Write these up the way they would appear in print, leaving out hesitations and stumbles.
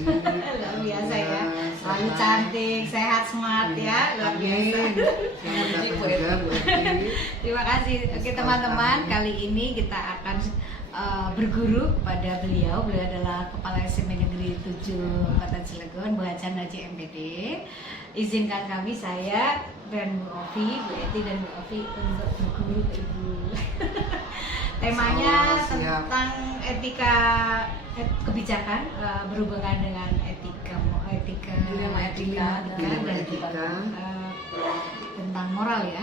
Luar biasa ya. Selalu cantik, sehat, smart ya. Luar biasa. Selamat datang juga Bu Eti. Terima kasih. Oke teman-teman, kali ini kita akan berguru kepada beliau. Beliau adalah Kepala SMP Negeri 7 Kota Cilegon, Bu Hajan Haji MPD. Izinkan kami, saya dan Bu Ovi, Bu Eti dan Bu Ovi untuk berguru ke Ibu. Temanya tentang etika kebijakan, berhubungan dengan dilema etika dan tentang moral ya.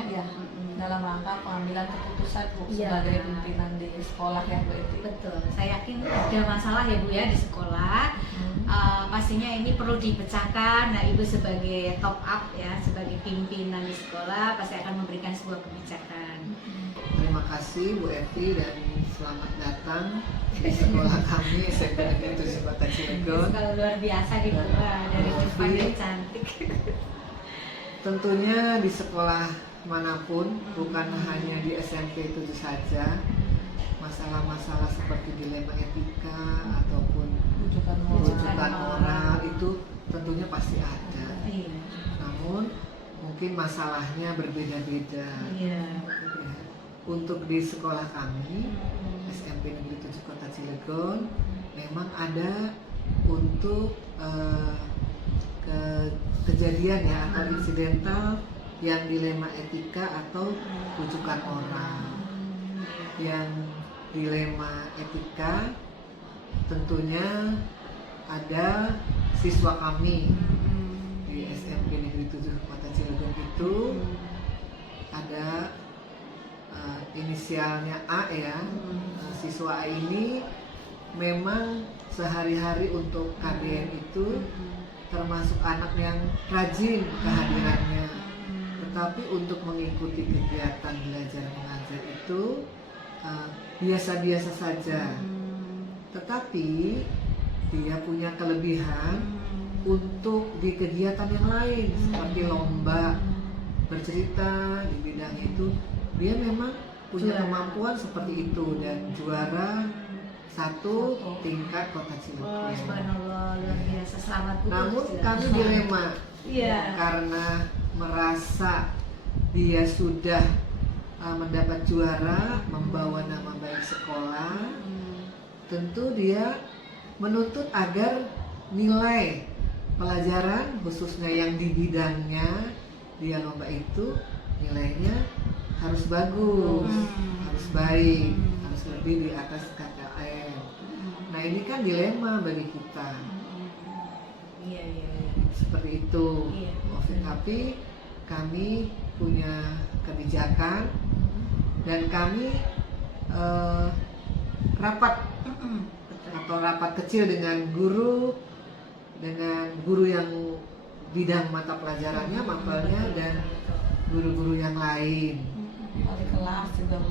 Dalam rangka pengambilan keputusan Bu sebagai pimpinan di sekolah ya Bu Eti. Betul, saya yakin ada masalah ya Bu ya di sekolah. Pastinya ini perlu dipecahkan. Nah Ibu sebagai top up ya, sebagai pimpinan di sekolah pasti akan memberikan sebuah kebijakan. Terima kasih Bu Eti dan selamat datang di sekolah kami SMP Negeri 7 Kota Cilegon. Kalau luar biasa di dari depannya cantik. Tentunya di sekolah manapun, bukan hanya di SMP 7 saja, masalah-masalah seperti dilema etika ataupun rujukan moral itu tentunya pasti ada. Namun mungkin masalahnya berbeda-beda. Untuk di sekolah kami SMP Negeri 7 Kota Cilegon memang ada untuk kejadian ya atau insidental yang dilema etika atau rujukan moral. Yang dilema etika tentunya ada siswa kami di SMP Negeri 7 Kota Cilegon itu ada inisialnya A ya. Siswa A ini memang sehari-hari untuk KDN itu termasuk anak yang rajin kehadirannya, tetapi untuk mengikuti kegiatan belajar mengajar itu biasa-biasa saja. Tetapi dia punya kelebihan untuk di kegiatan yang lain seperti lomba bercerita di bidang itu. Dia memang punya kemampuan seperti itu dan juara 1 tingkat Kota Cilegon. Subhanallah, luar biasa. Selamat. Namun kami dilema karena merasa dia sudah mendapat juara, membawa nama baik sekolah. Tentu dia menuntut agar nilai pelajaran khususnya yang di bidangnya dia lomba itu nilainya harus bagus, harus baik, harus lebih di atas KKM. Nah ini kan dilema bagi kita. Seperti itu. Tapi kami punya kebijakan dan kami rapat atau rapat kecil dengan guru yang bidang mata pelajarannya, mapelnya dan guru-guru yang lain. Wali kelas juga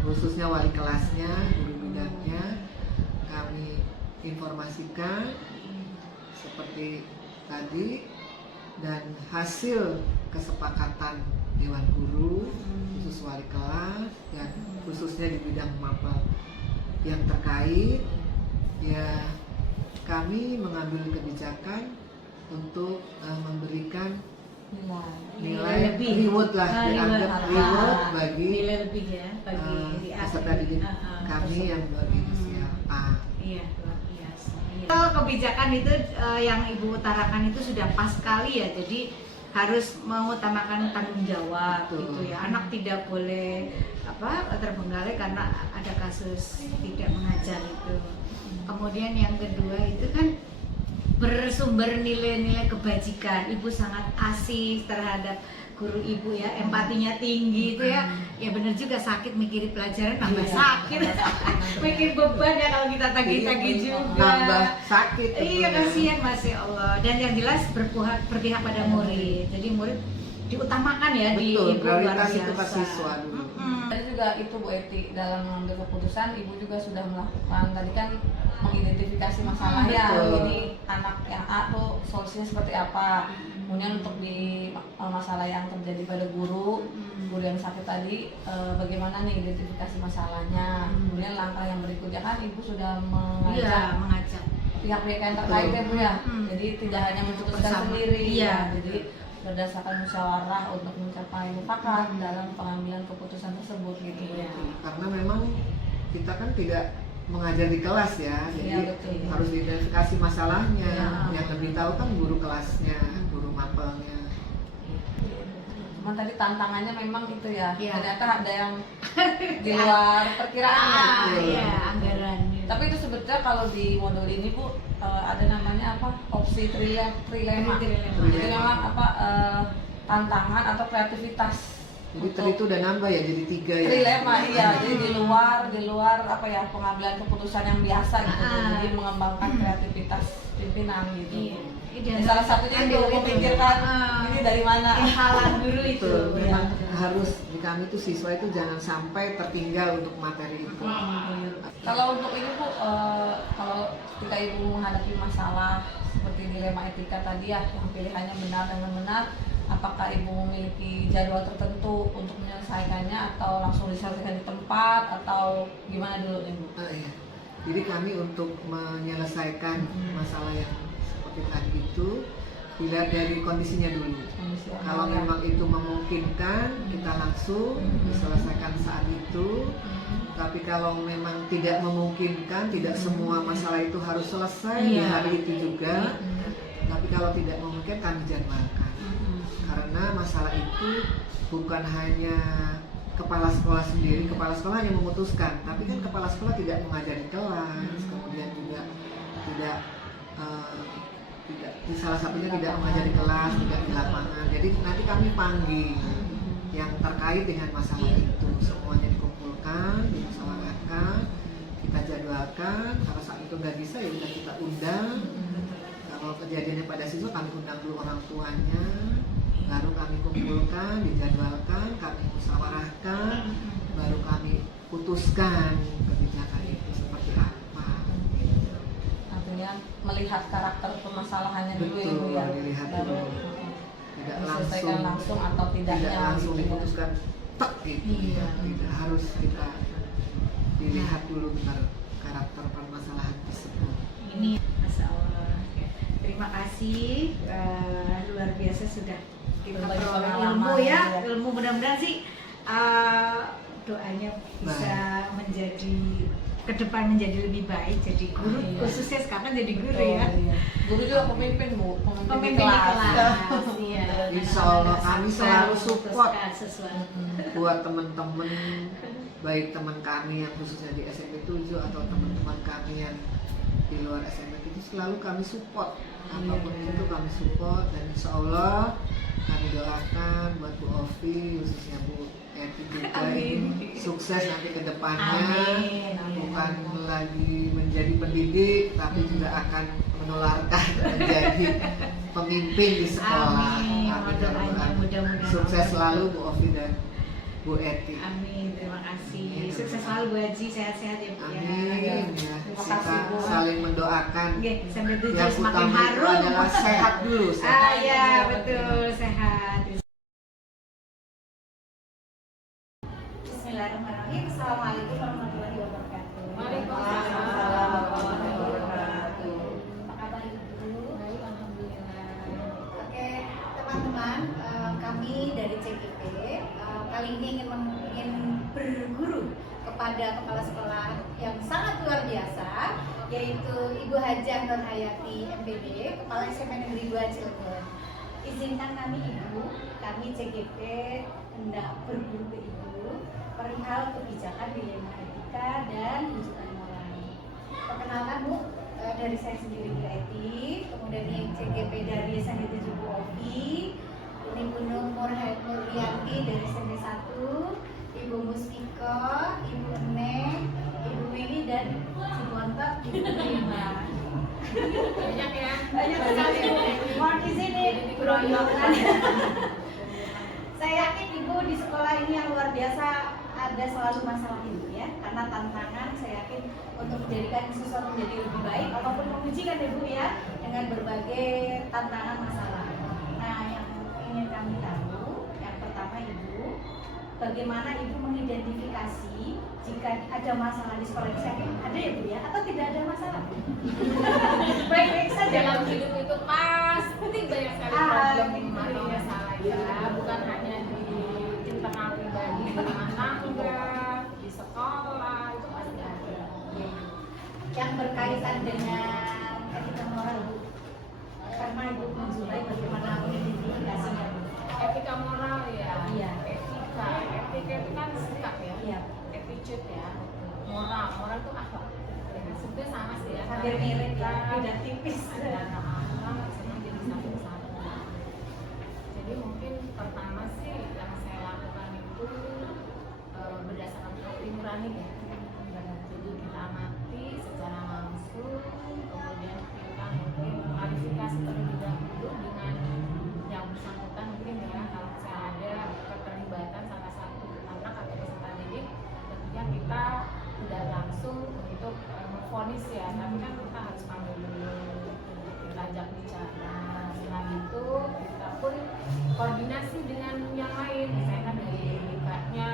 khususnya wali kelasnya, guru bidangnya kami informasikan seperti tadi, dan hasil kesepakatan dewan guru khusus wali kelas dan khususnya di bidang mapel yang terkait ya, kami mengambil kebijakan untuk memberikan nilai lebih, reward lah, dianggap reward bagi nilai lebih ya bagi peserta didik kami yang berinisial A. Iya, luar biasa. Kebijakan itu yang Ibu utarakan itu sudah pas sekali ya. Jadi harus mengutamakan tanggung jawab gitu ya. Anak tidak boleh terbengkalai karena ada kasus tidak mengajar itu. Kemudian yang kedua itu kan bersumber nilai-nilai kebajikan. Ibu sangat asih terhadap guru Ibu ya, empatinya tinggi itu ya. Ya benar juga, sakit mikirin pelajaran tambah sakit. Mikir beban ya kalau kita tagih-tagih juga. Tambah sakit. Iya kasihan, Masya Allah. Dan yang jelas berpihak pada murid. Jadi murid diutamakan ya. Betul, di Ibu. prioritas itu pas siswa dulu. Tadi juga itu Bu Eti dalam mengambil keputusan Ibu juga sudah melakukan tadi kan mengidentifikasi masalahnya. Ini anak yang A tuh solusinya seperti apa. Kemudian untuk di masalah yang terjadi pada guru yang sakit tadi, bagaimana nih identifikasi masalahnya. Kemudian langkah yang berikutnya kan Ibu sudah mengajak pihak-pihak yang terkait ya Bu ya. Hmm. Jadi tidak hanya memutuskan Bersama. sendiri Iya. ya. Jadi berdasarkan musyawarah untuk mencapai mufakat dalam pengambilan keputusan tersebut gitu Bu. Iya. Karena memang kita kan tidak mengajar di kelas ya, jadi Iya, betul. harus diidentifikasi masalahnya. Iya. Yang lebih tahu kan guru kelasnya, guru mapelnya. Cuman tadi tantangannya memang itu ya. Iya. Ternyata ada yang di luar perkiraan ya. Iya, anggaran. Tapi itu sebetulnya kalau di modul ini Bu ada namanya apa? Opsi trilema. Trilema. Jadi memang apa tantangan atau kreativitas. Jadi tadi itu udah nambah ya, jadi 3 ya. Trilema iya. Jadi di luar apa ya pengambilan keputusan yang biasa gitu. Jadi mengembangkan kreativitas pimpinan gitu. Iya. Jadi salah satunya itu memikirkan ini dari mana. Halang dulu itu. Betul, memang Iya. harus di kami tuh siswa itu jangan sampai tertinggal untuk materi itu. Kalau untuk ini Bu, kalau ketika Ibu menghadapi masalah seperti dilema etika tadi ya, yang pilihannya benar dan benar, apakah Ibu memiliki jadwal tertentu untuk menyelesaikannya atau langsung diselesaikan di tempat atau gimana dulu nih Bu? Iya. Jadi kami untuk menyelesaikan masalah yang seperti tadi itu dilihat dari kondisinya dulu. Kondisi Kalau awal ya. memang itu memungkinkan, kita langsung diselesaikan saat itu. Tapi kalau memang tidak memungkinkan, tidak semua masalah itu harus selesai di Iya. hari itu juga. Tapi kalau tidak memungkinkan, kami jadwalkan. Karena masalah itu bukan hanya kepala sekolah sendiri, kepala sekolah hanya memutuskan, tapi kan kepala sekolah tidak mengajar di kelas, kemudian juga tidak di salah satunya tidak mengajar di kelas, tidak di lapangan. Jadi nanti kami panggil yang terkait dengan masalah itu, semuanya dikumpulkan, dimusyawarahkan, kita jadwalkan. Kalau saat itu nggak bisa ya udah kita undang. Kalau kejadiannya pada siswa kami undang dulu orang tuanya, baru kami kumpulkan, dijadwalkan, kami musyawarahkan, baru kami putuskan kebijakan itu seperti apa. Artinya melihat karakter permasalahannya dulu ya Bu Betul, ya. dilihat Baru dulu. Tidak diselesaikan langsung atau tidaknya. tidak langsung gitu ya. diputuskan tek gitu. Iya. Tidak harus kita dilihat dulu benar karakter permasalahan tersebut. Ini Masya Allah. Terima kasih, luar biasa sudah kita Berbagi peroleh pengalaman, ilmu ya, ya. ilmu mudah-mudahan sih doanya bisa menjadi ke depan menjadi lebih baik, jadi guru Iya. khususnya sekarang jadi guru Oh, ya. iya. Guru juga pemimpin Bu, Pemimpin di kelas, iya. Insya Allah kami selalu support memutuskan sesuatu. buat teman-teman, baik teman kami yang khususnya di SMP 7 atau teman-teman kami yang di luar SMP itu selalu kami support. Apapun itu kami support, dan insya Allah kami doakan buat Bu Ovi, khususnya Bu Eti juga Amin. sukses nanti ke depannya. Amin. Bukan lagi menjadi pendidik, tapi juga akan menularkan menjadi pemimpin di sekolah. Amin. Amin. Doanya mudah-mudahan. Sukses selalu Bu Ovi dan Bu Eti. Amin, terima kasih. Amin. Sukses selalu Bu Haji, sehat-sehat ya Bu ya. Amin. Ya, Terima kita kasih, Bu. saling mendoakan. Oke, sampai tujuh Yang semakin utama itu harum. adalah sehat dulu. Sehat. Ah ya, betul, sehat. Bismillahirrahmanirrahim. Assalamualaikum warahmatullahi wabarakatuh. Waalaikumsalam warahmatullahi wabarakatuh. Apa kabar Ibu? Baik, alhamdulillah. Oke, teman-teman, kami dari CGP kali ini ingin berguru kepada kepala sekolah yang sangat luar biasa, yaitu Ibu Hajah Nur Hayati MPD, Kepala SMP Negeri 2 Cilegon. Izinkan kami Ibu, kami CGP hendak berguru ke Ibu perihal kebijakan dilema etika dan rujukan moral. Perkenalkan Bu, dari saya sendiri Bu Eti, kemudian yang CGP dari SMP 7 Bu Ovi, ini Bu Nuryanti dari SMP 1, Ibu Muskiko, Ibu Neng, Ibu Meli, dan si Bontot, Ibu Rima. Banyak ya. Banyak sekali Bu. Mohon izin nih, keroyokan. Saya yakin Ibu di sekolah ini yang luar biasa ada selalu masalah Ibu ya, karena tantangan saya yakin untuk menjadikan sesuatu menjadi lebih baik ataupun mengujikan Ibu ya dengan berbagai tantangan masalah. Nah, yang ingin kami tahu, yang pertama Ibu, bagaimana ibu mengidentifikasi jika ada masalah di sekolah. Saya ada ya bu ya, atau tidak ada masalah? Baik-baik saja. Dalam hidup itu pasti banyak sekali problem atau masalah ya, bukan hanya di internal pribadi, di rumah tangga, di sekolah, itu pasti ada. Yang berkaitan dengan etika moral bu, karena ibu menjumpai bagaimana mengidentifikasinya bu. Etika moral ya, Iya. etika itu kan sikap ya, Iya. attitude ya, moral itu akhlak. Sebetulnya sama sih ya. Hampir mirip ya, beda tipis. Ada akhlak, semua jadi satu-satu. Jadi mungkin pertama sih yang saya lakukan itu berdasarkan hati nurani ya. Jadi kita amati secara langsung, kemudian kita mungkin klarifikasi terlebih dahulu dengan yang bersangkutan mungkin ya, kalau misalnya ada keterlibatan salah satu anak atau peserta didik, tentunya kita tidak langsung untuk memvonis ya, tapi kan kita harus panggil dulu, kita ajak bicara. Setelah itu kita pun koordinasi dengan yang lain, misalnya dari BK-nya,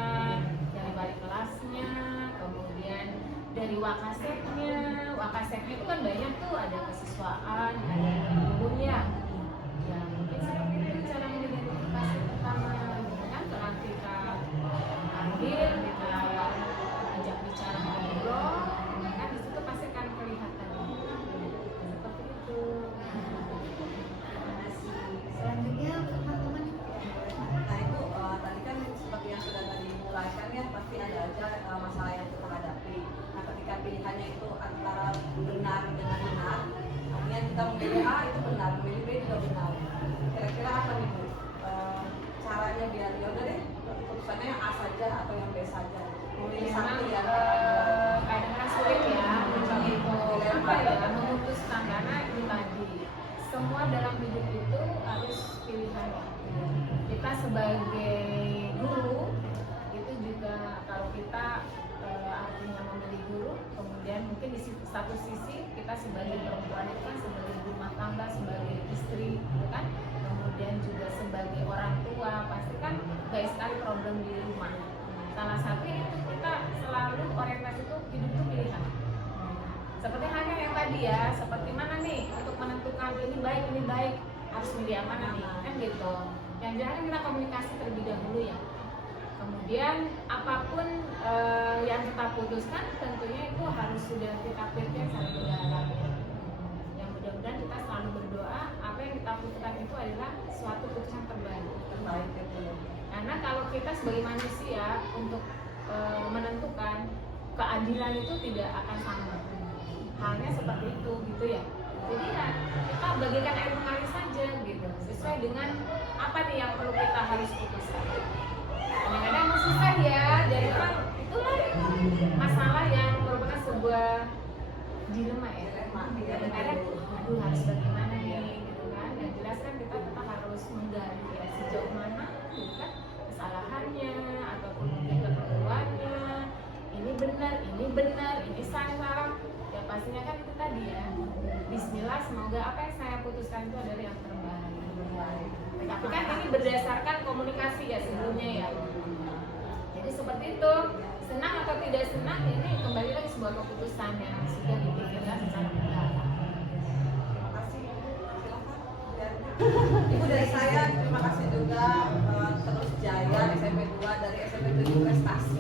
dari wali kelasnya, kemudian dari wakaseknya. Wakaseknya itu kan banyak tuh, ada kesiswaan, ada gurunya. Ya mungkin seperti itu cara mengidentifikasi pertama, gitu kan. Setelah kita panggil, kita ajak bicara ngobrol, kan di situ pasti akan kelihatan seperti itu. Selanjutnya teman-teman. Nah itu tadi kan seperti yang sudah tadi mulaikan ya, pasti ada aja masalah yang kita hadapi. Nah ketika pilihannya itu antara benar dengan benar, artinya kita memilih A itu benar, memilih B juga benar. Kira-kira apa nih Bu? Caranya biar ya udah deh keputusannya yang A saja atau yang B saja. Memilih satu ya. Kadang-kadang sulit ya untuk itu apa ya memutuskan, karena itu tadi semua dalam hidup itu harus pilihan. Kita sebagai guru itu juga kalau kita artinya memilih guru, kemudian mungkin di satu sisi kita sebagai perempuan itu kan sebagai ibu rumah tangga, sebagai istri, gitu kan, kemudian juga sebagai orang tua, pasti kan banyak sekali problem di rumah. Salah satu itu kita selalu orientasi itu hidup itu pilihan. Seperti halnya yang tadi ya, seperti mana nih untuk menentukan ini baik harus milih yang mana nih, kan gitu. Yang jangan kita komunikasi terlebih dahulu ya. Kemudian apapun yang kita putuskan tentunya itu harus sudah kita pikir secara mendalam. Yang mudah-mudahan kita selalu berdoa apa yang kita putuskan itu adalah suatu keputusan terbaik. Karena kalau kita sebagai manusia untuk menentukan keadilan itu tidak akan sama. Halnya seperti itu gitu ya. Jadi ya kita bagikan air mengalir saja gitu, sesuai dengan apa nih yang perlu kita harus putuskan. Kadang-kadang susah ya, jadi memang itulah masalah yang merupakan sebuah dilema ya. Kadang-kadang aduh harus bagaimana nih gitu kan. Yang jelas kan kita tetap harus menggali ya sejauh mana gitu kan kesalahannya ataupun mungkin keperluannya. Ini benar, ini salah. Ya pastinya kan itu tadi ya. Bismillah, semoga apa yang saya putuskan itu adalah yang terbaik. Tapi kan ini berdasarkan komunikasi ya sebelumnya ya. Jadi seperti itu, senang atau tidak senang ini kembali lagi sebuah keputusan yang sudah dipikirkan secara mendalam. Terima kasih. Silakan. Ibu dari saya terima kasih juga terus jaya SMP 2 dari SMP 7 prestasi.